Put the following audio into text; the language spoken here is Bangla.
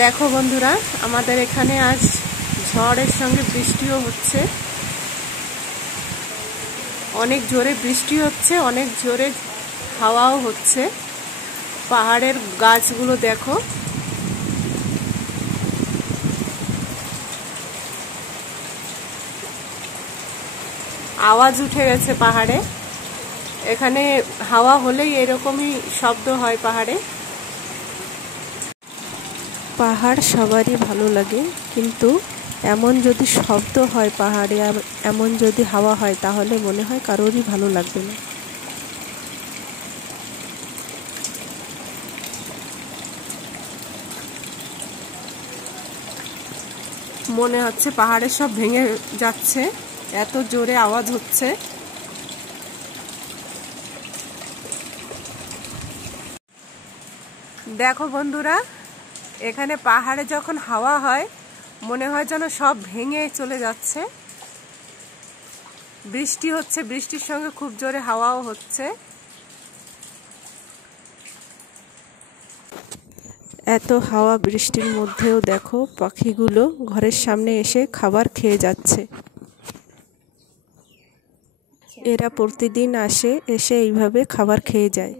দেখো বন্ধুরা, আমাদের এখানে আজ ঝড়ের সঙ্গে বৃষ্টিও হচ্ছে। অনেক জোরে বৃষ্টি হচ্ছে, অনেক জোরে হাওয়াও হচ্ছে। পাহাড়ের গাছগুলো দেখো, আওয়াজ উঠে গেছে পাহাড়ে। এখানে হাওয়া হলেই এরকমই শব্দ হয় পাহাড়ে। পাহাড় সবারই ভালো লাগে, কিন্তু এমন যদি শব্দ হয় পাহাড়ে আর এমন যদি হাওয়া হয় তাহলে মনে হয় কারোরই ভালো লাগবে না। মনে হচ্ছে পাহাড়ের সব ভেঙে যাচ্ছে, এত জোরে আওয়াজ হচ্ছে। দেখো বন্ধুরা, এখানে পাহাড়ে যখন হাওয়া হয় মনে হয় যেন সব ভেঙে চলে যাচ্ছে। বৃষ্টি হচ্ছে, বৃষ্টির সঙ্গে খুব জোরে হাওয়াও হচ্ছে। এত হাওয়া বৃষ্টির মধ্যেও দেখো পাখিগুলো ঘরের সামনে এসে খাবার খেয়ে যাচ্ছে। এরা প্রতিদিন আসে, এসে এইভাবে খাবার খেয়ে যায়।